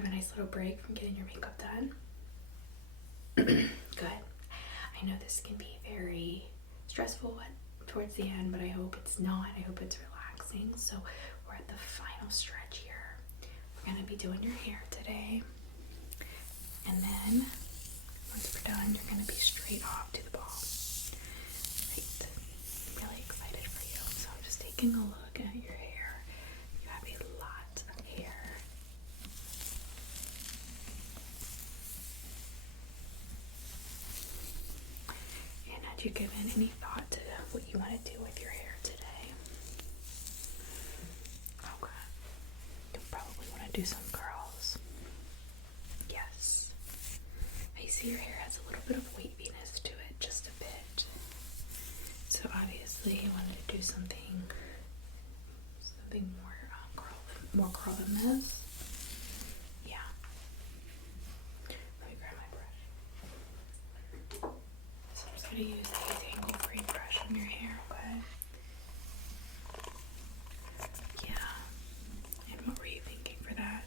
have a nice little break from getting your makeup done? Good. I know this can be very stressful towards the end, but I hope it's not. I hope it's relaxing. So we're at the final stretch here. We're going to be doing your hair today. And then once we're done, you're going to be straight off to the ball. Right. I'm really excited for you. So I'm just taking a look at your hair. You have a lot of hair. And had you given any thought to what you want to do with your hair today? Okay. You probably want to do some curls. Yes. I see your hair has a little bit of waviness to it, just a bit. So obviously you wanted to do something more curl than this. Yeah. Let me grab my brush. So I'm just going to use the tangle-free brush on your hair, okay? Yeah. And what were you thinking for that?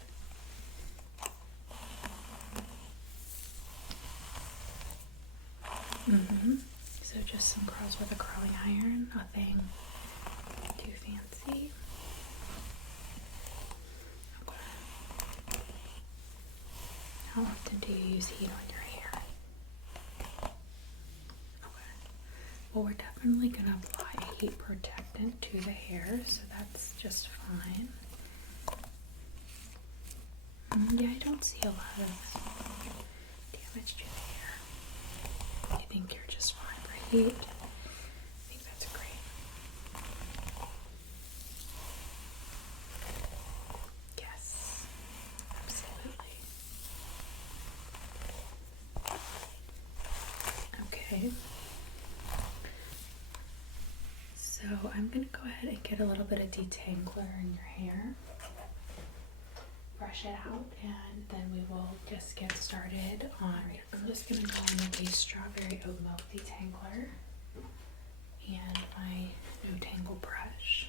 So just some curls with a curling iron, nothing too fancy. Okay. How often do you use heat on your hair? Okay. Well, we're definitely going to apply a heat protectant to the hair, so that's just fine. Yeah, I don't see a lot of damage to the hair. I think you're just fine for heat. I think that's great. Yes, absolutely. Okay. So I'm going to go ahead and get a little bit of detangler in your hair. Brush it out, and then we will just get started on. I'm just going to go in with a strawberry oat milk detangler and my no tangle brush.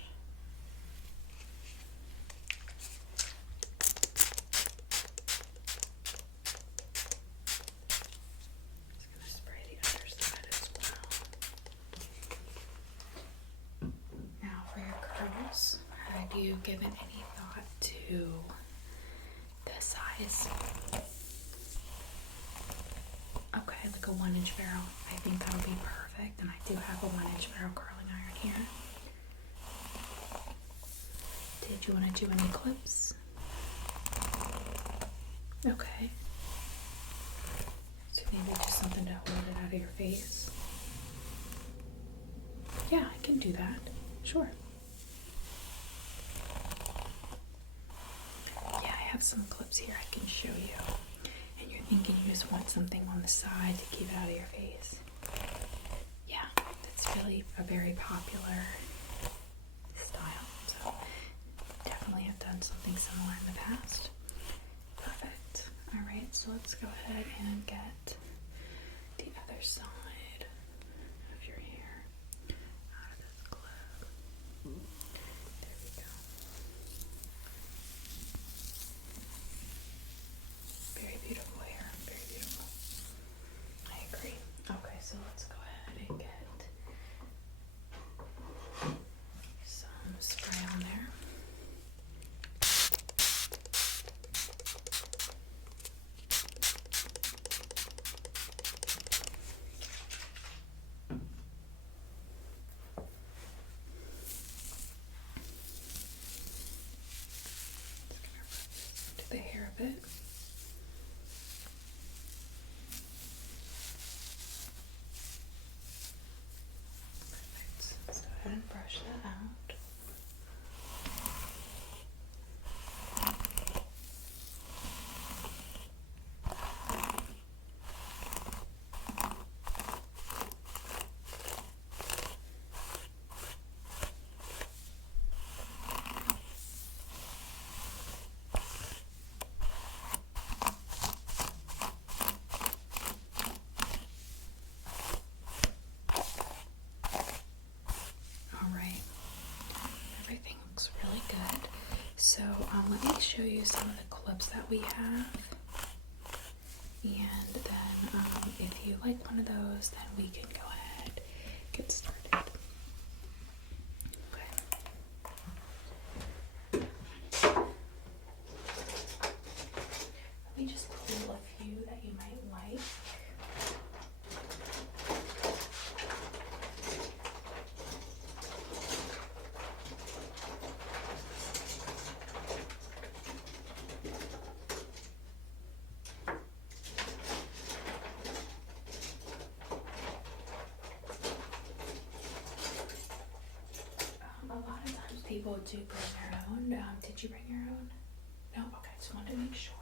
Just going to spray the other side as well. Now for your curls, had you given any thought to the size? Okay, like a 1-inch barrel. I think that'll be perfect, and I do have a 1-inch barrel curling iron here. Did you want to do any clips? Okay. So maybe just something to hold it out of your face. Yeah, I can do that. Sure. Yeah, I have some clips here I can show you. And you're thinking you just want something on the side to keep it out of your face. Yeah, that's really a very popular style. So definitely have done something similar in the past. Perfect. Alright, so let's go ahead and get the other side of your hair out of this clip. There we go. Very beautiful hair, very beautiful. I agree. Okay, so let's go ahead and get some spray on there. Just gonna rub this into the hair a bit. Let's go ahead and brush that out. So let me show you some of the clips clips that we have. And then if you like one of those, then we can go ahead and get started. Okay. Let me just pull a few that you might like. A lot of times people do bring their own. Did you bring your own? No? Okay, just wanted to make sure.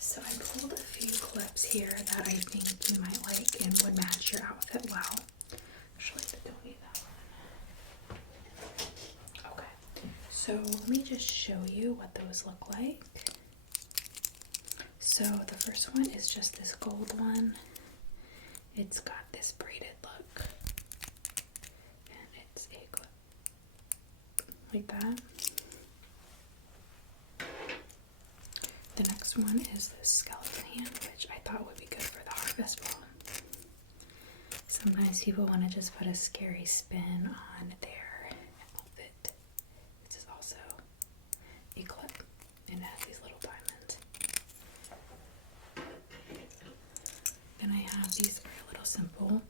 So I pulled a few clips here that I think you might like and would match your outfit well. Actually, I don't need that one. Okay, so let me just show you what those look like. So the first one is just this gold one. It's got this braided look. And it's a clip like that. The next one is this skeleton hand, which I thought would be good for the harvest ball. Sometimes people want to just put a scary spin on their outfit. This is also a clip and it has these little diamonds. Then I have these are a little simple,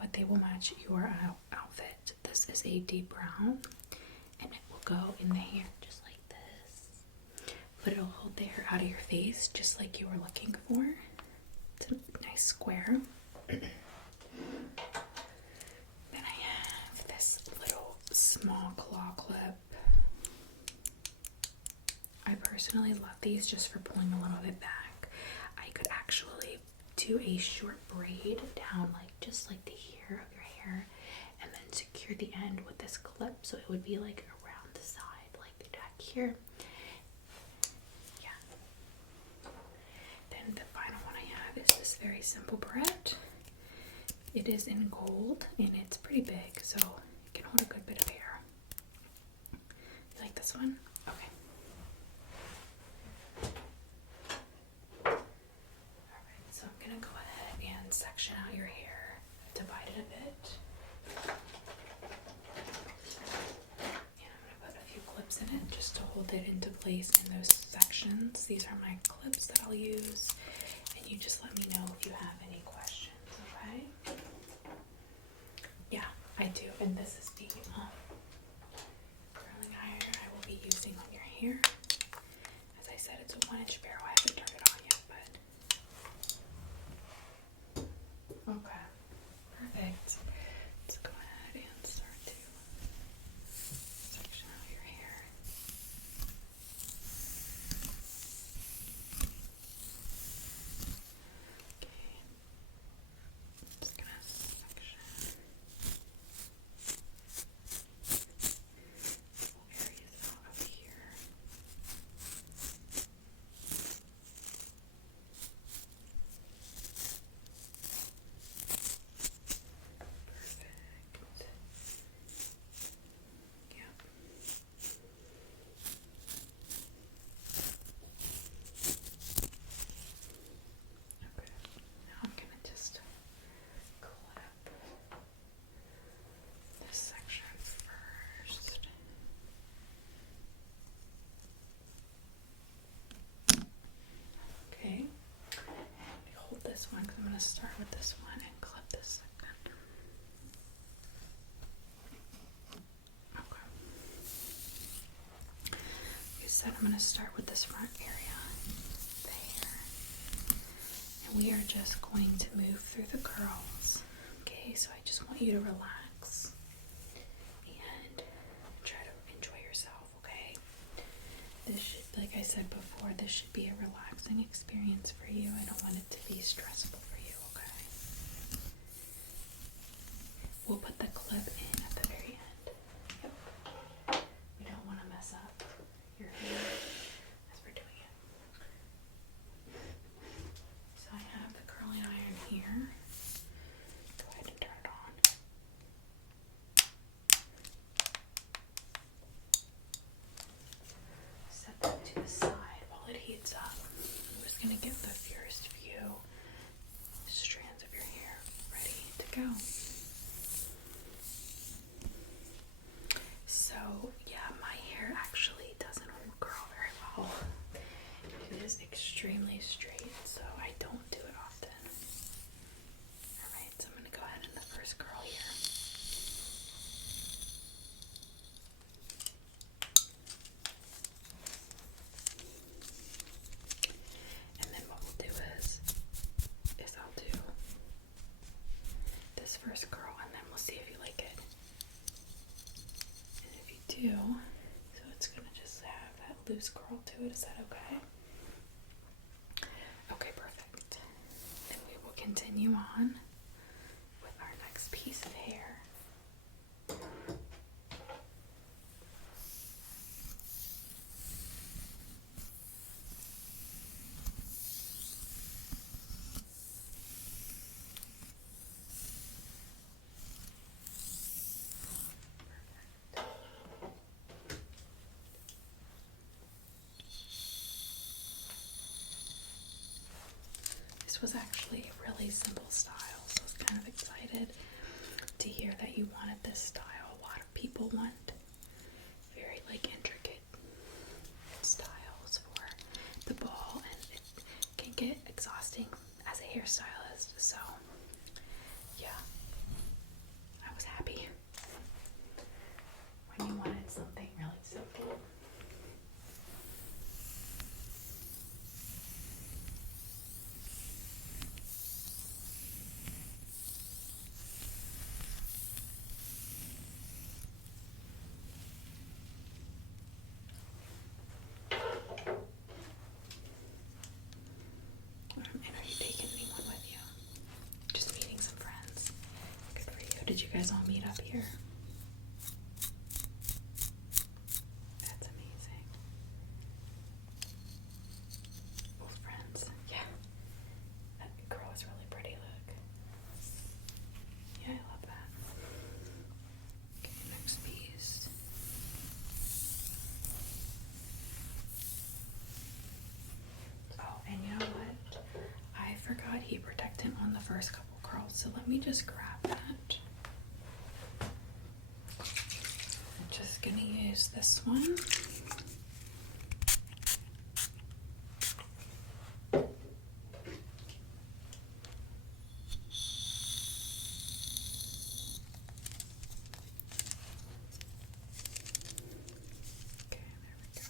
but they will match your outfit. This is a deep brown and it will go in the hair just like this. But it'll hold the hair out of your face just like you were looking for. It's a nice square. Then I have this little small claw clip. I personally love these just for pulling a little bit back. I could actually do a short braid down like just like the hair of your hair and then secure the end with this clip so it would be like around the side like the back here. The final one I have is this very simple barrette. It is in gold and it's pretty big, so it can hold a good bit of hair. You like this one? Okay. Alright, so I'm gonna go ahead and section out your hair, divide it a bit. And I'm gonna put a few clips in it just to hold it into place in those sections. These are my clips that I'll use. You just let me know if you have any questions, okay? Yeah, I do. And this is the curling iron I will be using on your hair. As I said, it's a 1-inch barrel. I haven't turned it on yet, but okay, perfect. Let's go ahead and start to section out your hair. Start with this one and clip this second. Okay. You said I'm going to start with this front area there. And we are just going to move through the curls. Okay, so I just want you to relax and try to enjoy yourself, okay? This should, like I said before, this should be a relaxing experience for you. I don't want do, so it's gonna just have that loose curl to it. Is that okay? Okay, perfect. Then we will continue on with our next piece of hair. This was actually a really simple style, so I was kind of excited to hear that you wanted this style. A lot of people want very like intricate styles for the ball, and it can get exhausting as a hairstylist, so yeah, I was happy when you wanted something really simple. And are you taking anyone with you? Just meeting some friends. Good for you. Did you guys all meet up here? That's amazing. Old friends. Yeah. That girl is really pretty, look. Yeah, I love that. Okay, next piece. Oh, and you know what? I forgot heat protectant on the first couple curls, so let me just grab that. I'm just gonna use this one. Okay, there we go.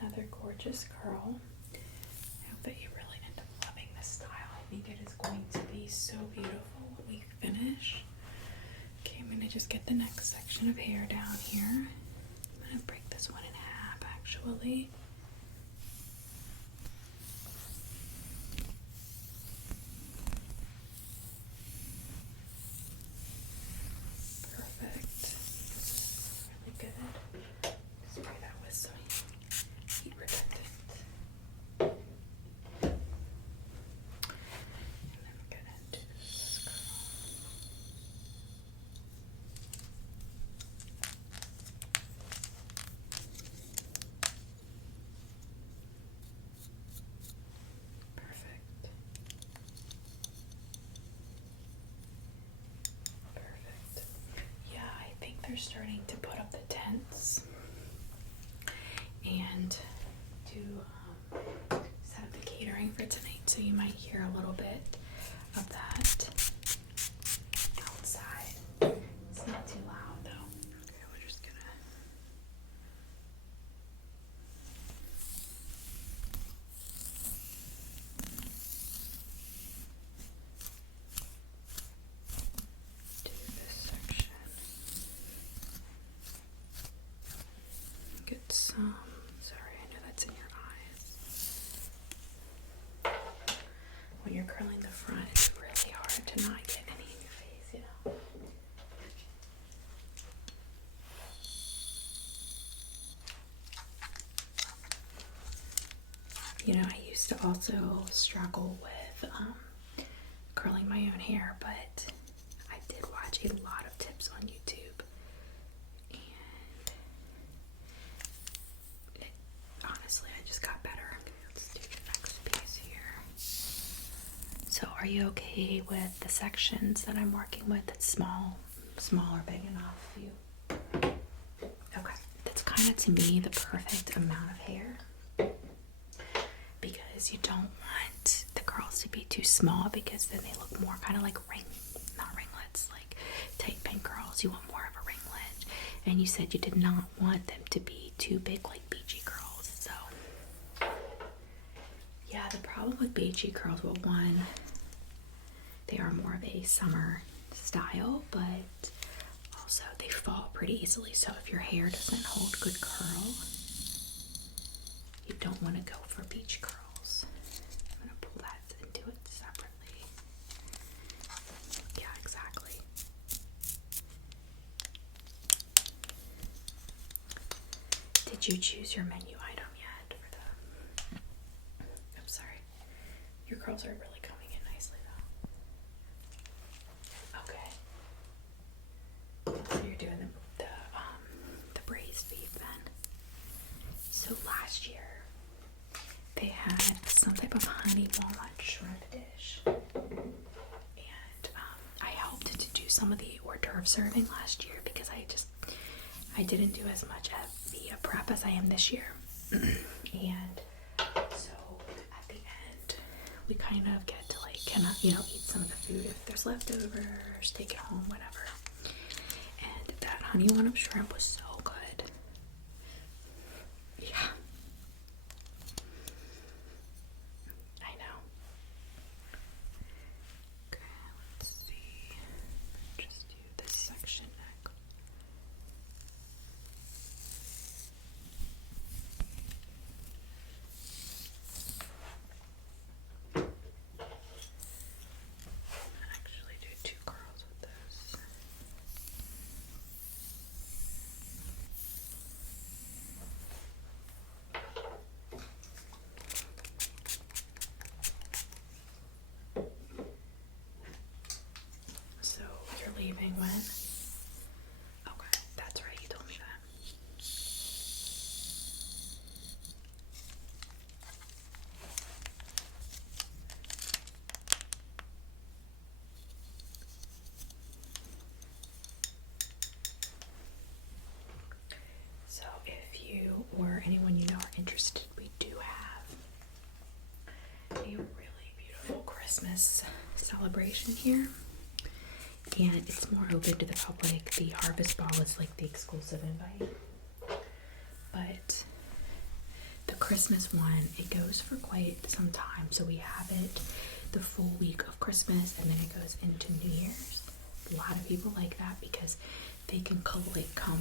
Another gorgeous curl. I hope that you really end up loving this style. I think it is going to be so beautiful when we finish. Okay, I'm gonna just get the next section of hair down here. I'm gonna break this one in half actually. Perfect. Really good. Spray that with some heat protectant. And then we're gonna do this curl. Perfect. Perfect. Yeah, I think they're starting to put up the tents and to set up the catering for tonight, so you might hear a little bit of that outside. It's not too loud though. Okay, we're just gonna do this section. Get some. Sorry, I know that's in your eyes. When you're curling the front, it's really hard to not get any in your face, you know. You know, I used to also struggle with curling my own hair, but I did watch a lot of tips on YouTube, and honestly, I just got better. Okay, let's do the next piece here. So, are you okay with the sections that I'm working with? It's small or big enough for you? Okay, that's kind of to me the perfect amount of hair, because you don't want the curls to be too small, because then they look more kind of like not ringlets, like tight pin curls. You want more of a ringlet, and you said you did not want them to be too big like beachy curls, so problem with beachy curls, well, one, they are more of a summer style, but also they fall pretty easily. So if your hair doesn't hold good curl, you don't want to go for beach curls. I'm going to pull that into it separately. Yeah, exactly. Did you choose your menu item yet for the... I'm sorry. Your curls are really coming in nicely though. Okay. So you're doing the braised beef then. So last year they had some type of honey walnut shrimp dish, and I helped to do some of the hors d'oeuvre serving last year because I didn't do as much at the prep as I am this year. And so at the end we kind of get to like eat some of the food if there's leftovers, take it home, whatever. And that honey walnut shrimp was so good. Yeah, I know. Okay, let's see. Just do this section next. Actually do two curls with this. So you're leaving when? Okay, that's right, you told me that. So if you or anyone you know are interested, we do have a really beautiful Christmas celebration here. And it's more open to the public. The Harvest Ball is like the exclusive invite. But the Christmas one, it goes for quite some time. So we have it the full week of Christmas, and then it goes into New Year's. A lot of people like that because they can come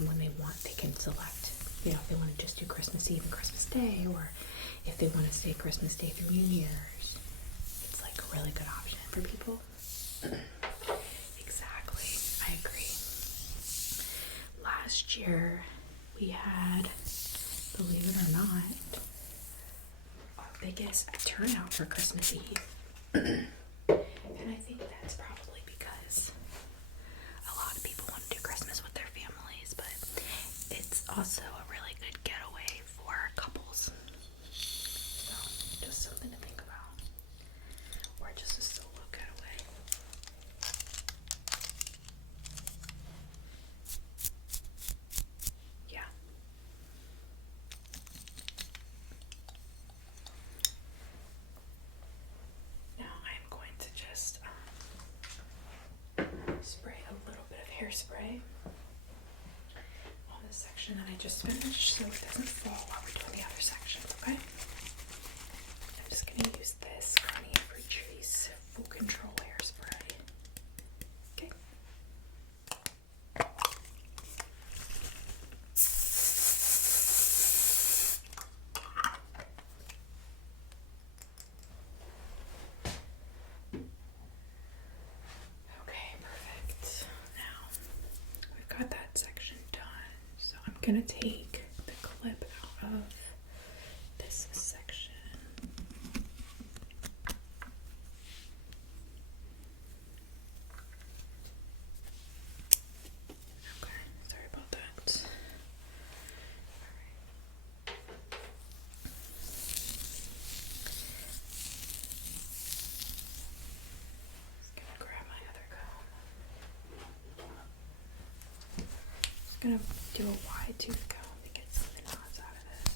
when they want. They can select, if they want to just do Christmas Eve and Christmas Day, or if they want to stay Christmas Day through New Year's. It's like a really good option for people. Exactly, I agree. Last year we had, believe it or not, our biggest turnout for Christmas Eve. And I think that's probably because a lot of people want to do Christmas with their families, but it's also a really good getaway for couples. So, just something to think about. Or just a solo getaway. Yeah. Now I'm going to just spray a little bit of hairspray on the section that I just finished so it doesn't fall while we're doing the other sections, okay? I'm just going to use this Garnier Patrice Full Control hairspray. Okay. Okay, perfect. Now we've got that section done, so I'm gonna take the clip out of this section. Okay, sorry about that. Just gonna grab my other comb. Just gonna do a wide tooth comb to get some of the knots out of this.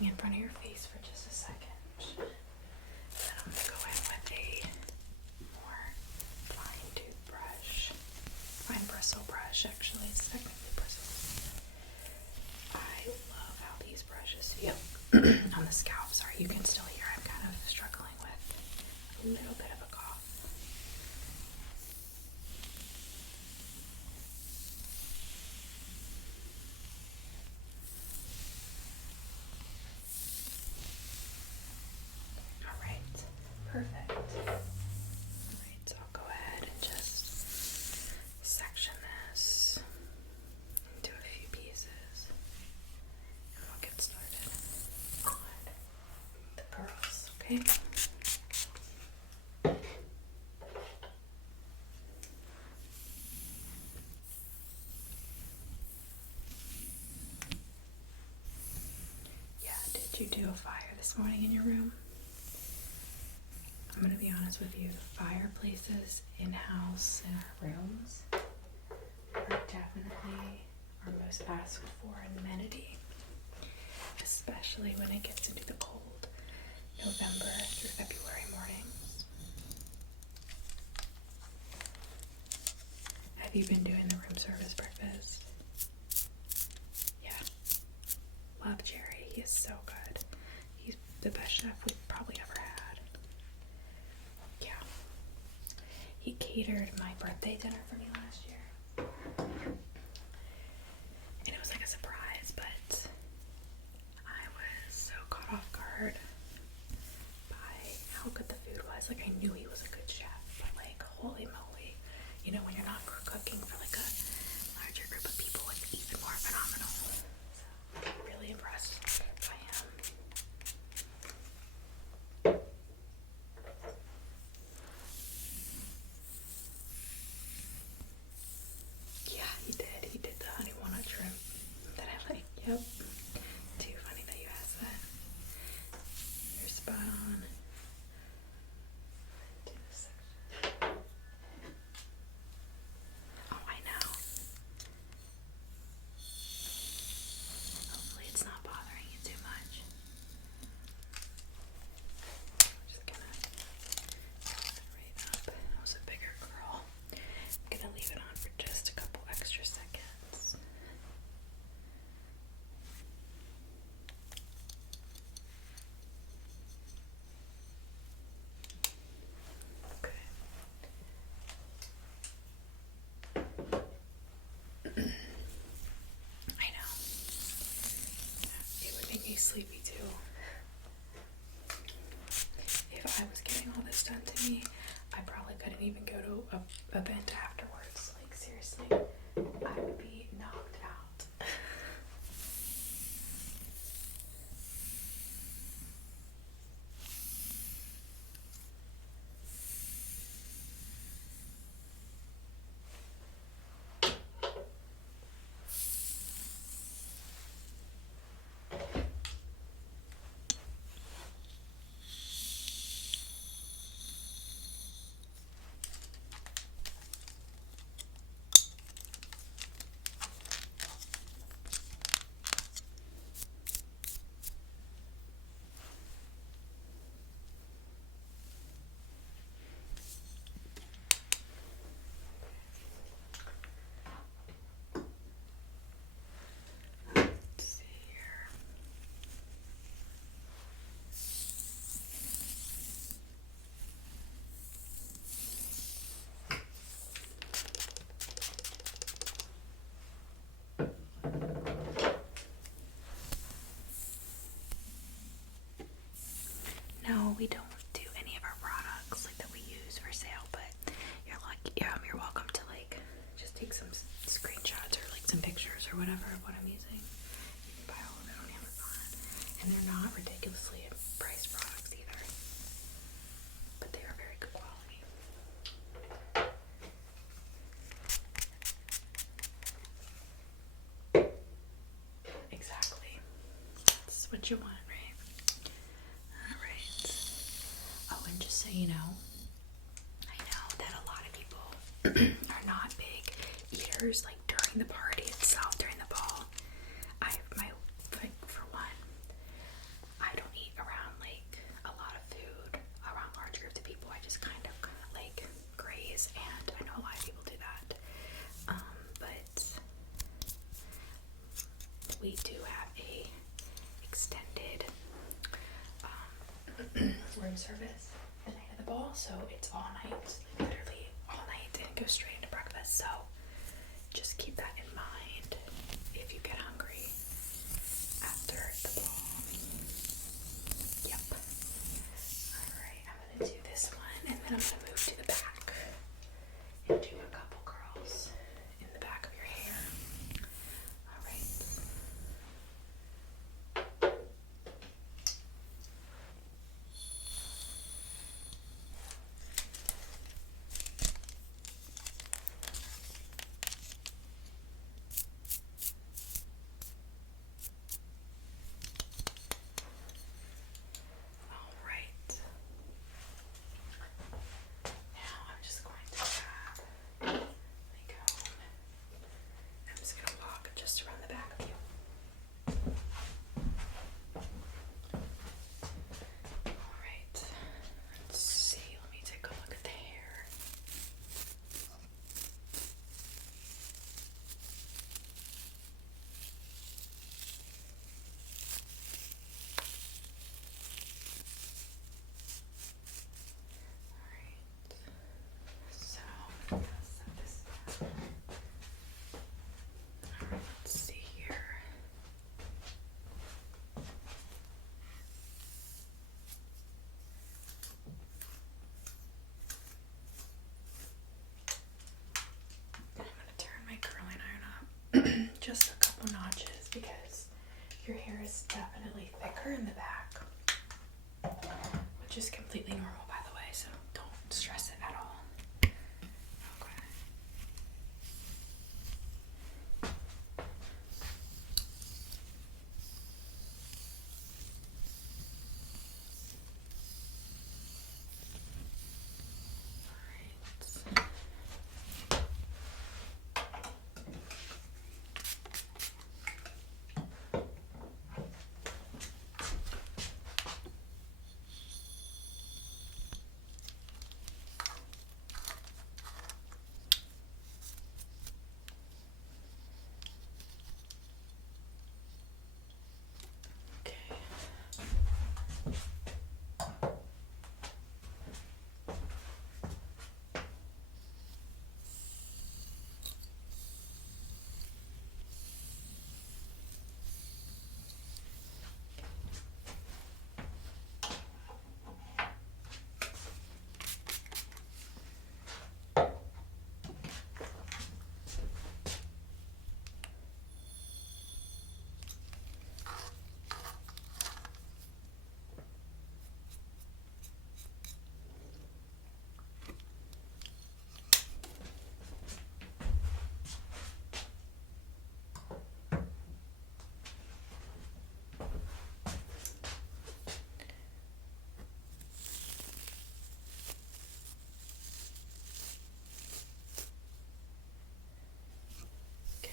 in front of your face for just a second. Then I'm going to go in with a more fine toothbrush. Fine bristle brush, actually. It's technically bristle. I love how these brushes feel on the scalp. Sorry, you can still hear I'm kind of struggling with a little bit of a cough. Alright, perfect. Alright, so I'll go ahead and just section this into a few pieces. And we'll get started on the curls, okay? Yeah, did you do a fire this morning in your room? I'm gonna be honest with you, fireplaces in-house in our rooms are definitely our most asked for amenity, especially when it gets into the cold November through February mornings. Have you been doing the room service breakfast? Yeah. Love Jerry. He is so good. He's the best chef we've probably ever had. Yeah. He catered my birthday dinner for me last year. And it was like a surprise, but I was so caught off guard by how good the food was. Like, I knew he was a good chef, but like, holy moly. You know, when you're not cooking for like a larger group of people, it's even more phenomenal. So, I'm really impressed by him. Yeah, he did. He did the honey walnut shrimp that I like. Yep. Too funny that you asked that. You're spot on. Do this section. Oh, I know. Hopefully it's not bothering you too much. I'm just gonna curl it right up. That was a bigger curl. I'm gonna leave it on for just a couple extra seconds. Okay. I know. It would make me sleepy too. If I was getting all this done to me, I probably couldn't even go to a event afterwards. Like, seriously, I would be knocked out. Let's see here. No, we don't do any of our products like that we use for sale, but you're welcome to like just take some screenshots or like some pictures or whatever of what I'm using. You can buy all of it on Amazon, and they're not ridiculously priced products either, but they are very good quality. Exactly. That's what you want, right? Alright. Oh, and just so you know, I know that a lot of people are not big eaters like during the party itself, during the ball. For one, have a extended room service the night of the ball, so it's all night, literally all night, and go straight into breakfast. So just keep that in mind if you get hungry after the ball. Yep. Alright, I'm gonna do this one, and then I'm gonna move to the back and do a couple curls in the back of your hair. Alright. Alright. Now I'm just going to grab my comb. I'm just going to walk just around the back of you. Alright. Let's see. Let me take a look at the hair. Alright. So I'm gonna set this down. Alright, let's see here. I'm gonna turn my curling iron up just a couple notches because your hair is definitely thicker in the back, which is completely normal, by the way, so don't stress it at all. Okay. Alright. Okay. Okay.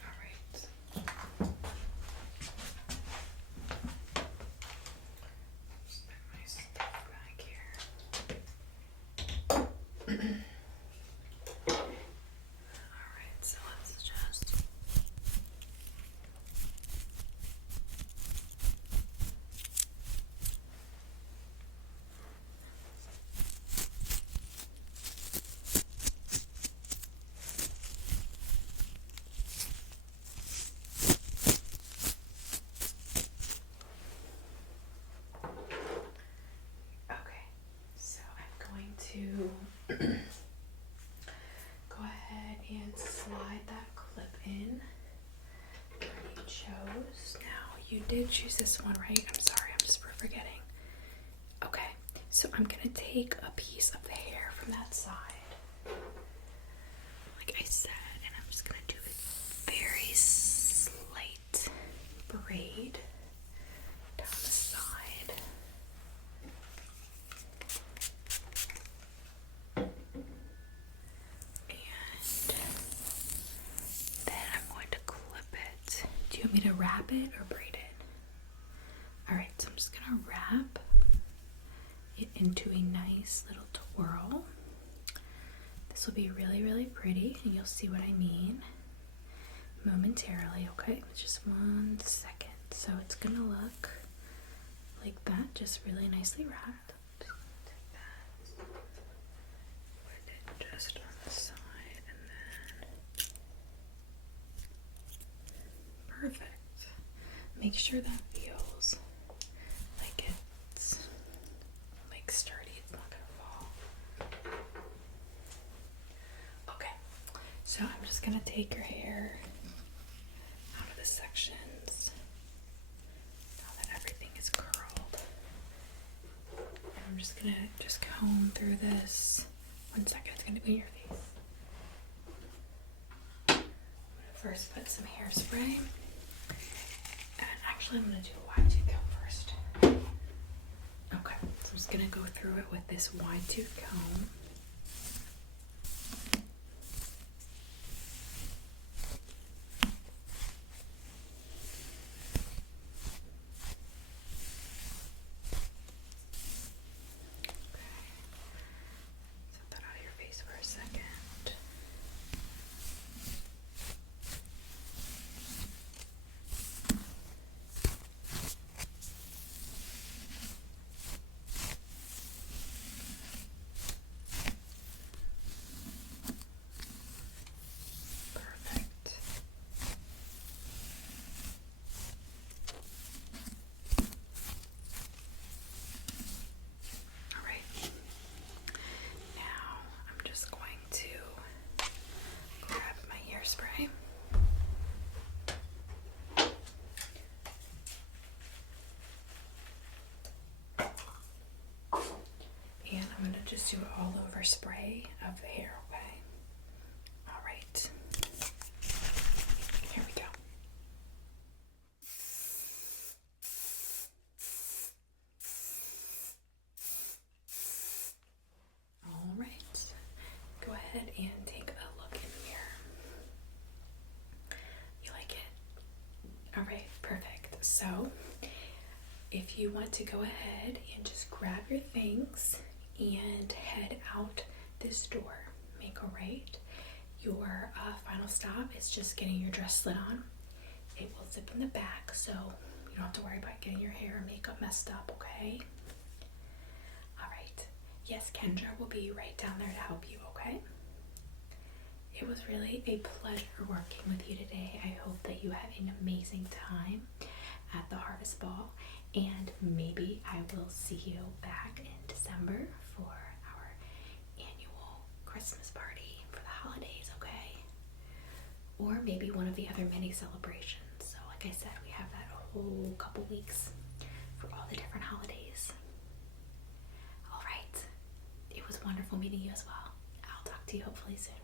Alright. Just put my stuff back here. Alright, so let's just okay, so I'm going to go ahead and slide that clip in that you chose. Now, you did choose this one, right? I'm sorry, I'm just forgetting. Okay, so I'm gonna take a piece of the hair from that side side. Like I said, and I'm just gonna do a very slight braid down the side. And then I'm going to clip it. Do you want me to wrap it or braid it? Alright, so I'm just gonna wrap it into a nice little twirl. This will be really, really pretty, and you'll see what I mean momentarily, okay? Just 1 second. So it's gonna look like that, just really nicely wrapped. Take that, put it just on the side, and then perfect. Make sure that feels like it's like sturdy, it's not gonna fall. Okay, so I'm just gonna take your hair out of the sections now that everything is curled. And I'm just gonna comb through this. 1 second, it's gonna be in your face. I'm gonna first put some hairspray. And actually I'm gonna do a wide tooth comb first. Okay, so I'm just gonna go through it with this wide tooth comb. Set that out of your face for a second. Perfect. All right. Now I'm just going to grab my hairspray. And I'm going to just do it all over spray of the hair, okay? All right. Here we go. All right. Go ahead and take a look in the mirror. You like it? All right, perfect. So, if you want to go ahead and just grab your things and head out this door, make a right. Your final stop is just getting your dress slid on. It will zip in the back, so you don't have to worry about getting your hair and makeup messed up, okay? Alright. Yes, Kendra will be right down there to help you, okay? It was really a pleasure working with you today. I hope that you had an amazing time at the Harvest Ball, and maybe I will see you back in December for our annual Christmas party for the holidays, okay? Or maybe one of the other many celebrations. So like I said, we have that whole couple weeks for all the different holidays. All right. It was wonderful meeting you as well. I'll talk to you hopefully soon.